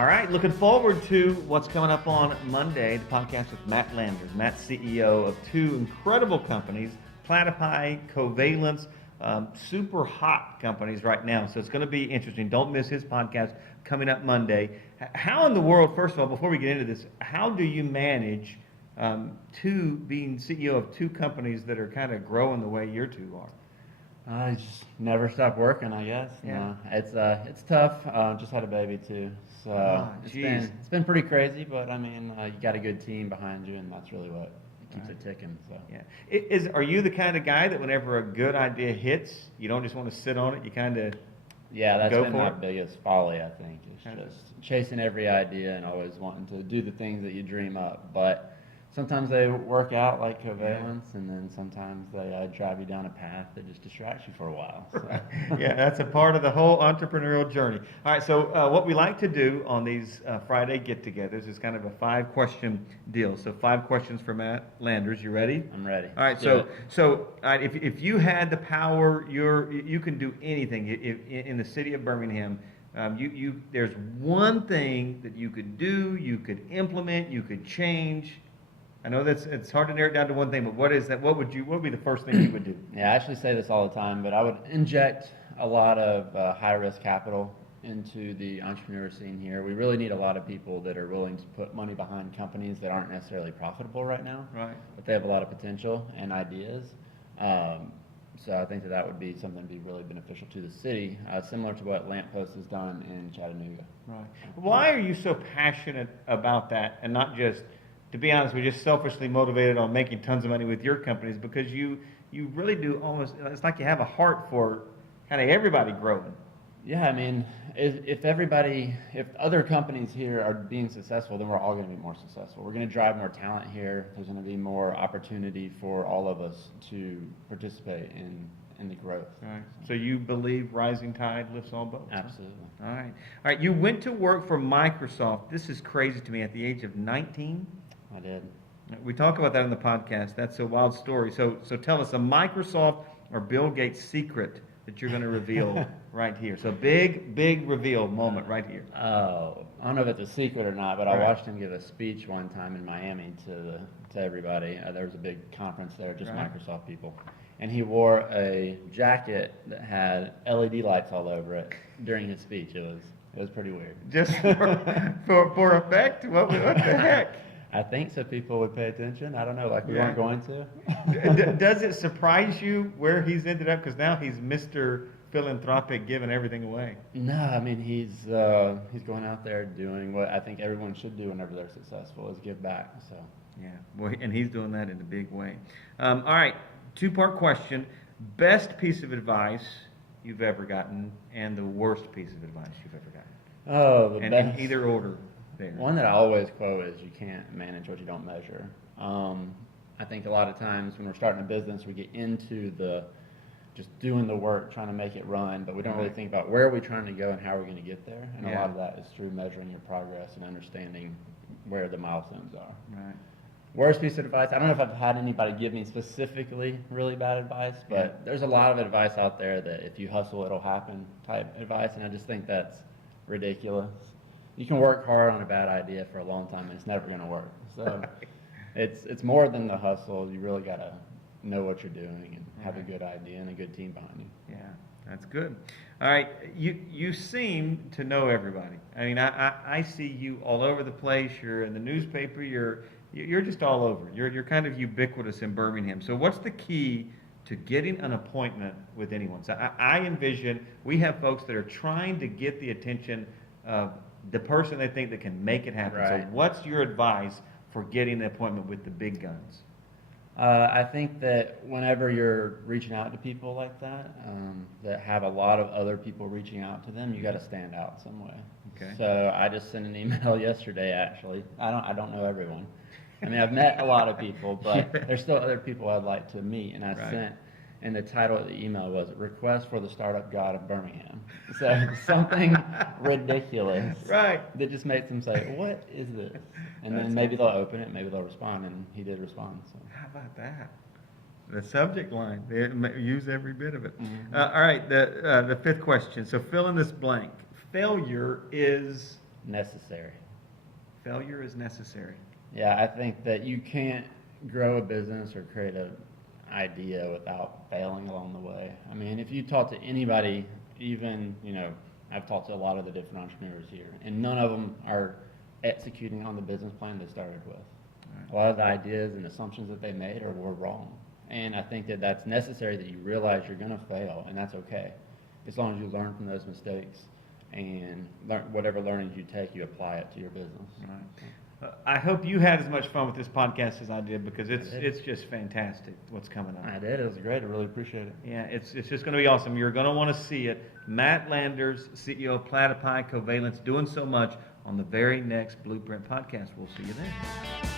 All right, looking forward to what's coming up on Monday, the podcast with Matt Landers. Matt's CEO of two incredible companies, Platypi, Covalence, super hot companies right now. So it's going to be interesting. Don't miss his podcast coming up Monday. How in the world, first of all, before we get into this, how do you manage being CEO of two companies that are kind of growing the way your two are? I just never stop working, I guess. Yeah. No, it's tough. Just had a baby too, so it's been pretty crazy. But I mean, you got a good team behind you, and that's really what keeps it ticking. So yeah, are you the kind of guy that whenever a good idea hits, you don't just want to sit on it? You kind of that's go been for my it? biggest folly. I think is just chasing every idea and always wanting to do the things that you dream up, but. Sometimes they work out like Covalence, and then sometimes they drive you down a path that just distracts you for a while. So. Yeah, that's a part of the whole entrepreneurial journey. All right, so what we like to do on these Friday get-togethers is kind of a 5-question deal. So 5 questions for Matt Landers. You ready? I'm ready. All right, so if you had the power, you can do anything in the city of Birmingham. There's one thing that you could do, you could implement, you could change. I know it's hard to narrow it down to one thing, but what is that? What would be the first thing you would do? Yeah, I actually say this all the time, but I would inject a lot of high-risk capital into the entrepreneur scene here. We really need a lot of people that are willing to put money behind companies that aren't necessarily profitable right now, right? But they have a lot of potential and ideas. So I think that would be something to be really beneficial to the city, similar to what Lamppost has done in Chattanooga. Right. Why are you so passionate about that, and not just? To be honest, we're just selfishly motivated on making tons of money with your companies because you really do almost, it's like you have a heart for kind of everybody growing. Yeah, I mean, if other companies here are being successful, then we're all going to be more successful. We're going to drive more talent here. There's going to be more opportunity for all of us to participate in the growth. Right. So you believe rising tide lifts all boats? Absolutely. Huh? All right. You went to work for Microsoft. This is crazy to me. At the age of 19? I did. We talk about that in the podcast. That's a wild story. So tell us a Microsoft or Bill Gates secret that you're going to reveal right here. So big reveal moment right here. Oh, I don't know if it's a secret or not, but I watched him give a speech one time in Miami to everybody. There was a big conference there, just Microsoft people. And he wore a jacket that had LED lights all over it during his speech. It was pretty weird. Just for effect? What the heck? I think so people would pay attention. I don't know, like we weren't going to. Does it surprise you where he's ended up? Because now he's Mr. Philanthropic, giving everything away. No, I mean, he's going out there doing what I think everyone should do whenever they're successful, is give back. So. Yeah, boy, and he's doing that in a big way. All right, 2-part question. Best piece of advice you've ever gotten and the worst piece of advice you've ever gotten. Oh, the best. In either order. There. One that I always quote is, you can't manage what you don't measure. I think a lot of times when we're starting a business, we get into just doing the work, trying to make it run, but we don't really think about where are we trying to go and how we're going to get there. And a lot of that is through measuring your progress and understanding where the milestones are. Right. Worst piece of advice, I don't know if I've had anybody give me specifically really bad advice, but there's a lot of advice out there that if you hustle, it'll happen type advice, and I just think that's ridiculous. You can work hard on a bad idea for a long time, and it's never going to work. So it's more than the hustle. You really got to know what you're doing and have a good idea and a good team behind you. Yeah, that's good. All right, you seem to know everybody. I mean, I see you all over the place. You're in the newspaper. You're just all over. You're kind of ubiquitous in Birmingham. So what's the key to getting an appointment with anyone? So I envision we have folks that are trying to get the attention of the person they think that can make it happen. Right. So what's your advice for getting an appointment with the big guns? I think that whenever you're reaching out to people like that, that have a lot of other people reaching out to them, you got to stand out some way. Okay. So I just sent an email yesterday. Actually, I don't know everyone. I mean, I've met a lot of people, but there's still other people I'd like to meet, and I sent. And the title of the email was "Request for the Startup God of Birmingham." So something ridiculous, right? That just makes them say, "What is this?" And then maybe they'll open it, maybe they'll respond, and he did respond. So. How about that? The subject line, they use every bit of it. Mm-hmm. All right, the 5th question. So fill in this blank. Failure is necessary. Failure is necessary. Yeah, I think that you can't grow a business or create an idea without failing along the way. I mean, if you talk to anybody, even, I've talked to a lot of the different entrepreneurs here, and none of them are executing on the business plan they started with. Right. A lot of the ideas and assumptions that they made were wrong. And I think that that's necessary, that you realize you're going to fail, and that's okay. As long as you learn from those mistakes and whatever learnings you take, you apply it to your business. Right. I hope you had as much fun with this podcast as I did, because it's just fantastic what's coming up. I did. It was great. I really appreciate it. Yeah, it's just going to be awesome. You're going to want to see it. Matt Landers, CEO of Platypi Covalence, doing so much on the very next Blueprint podcast. We'll see you then.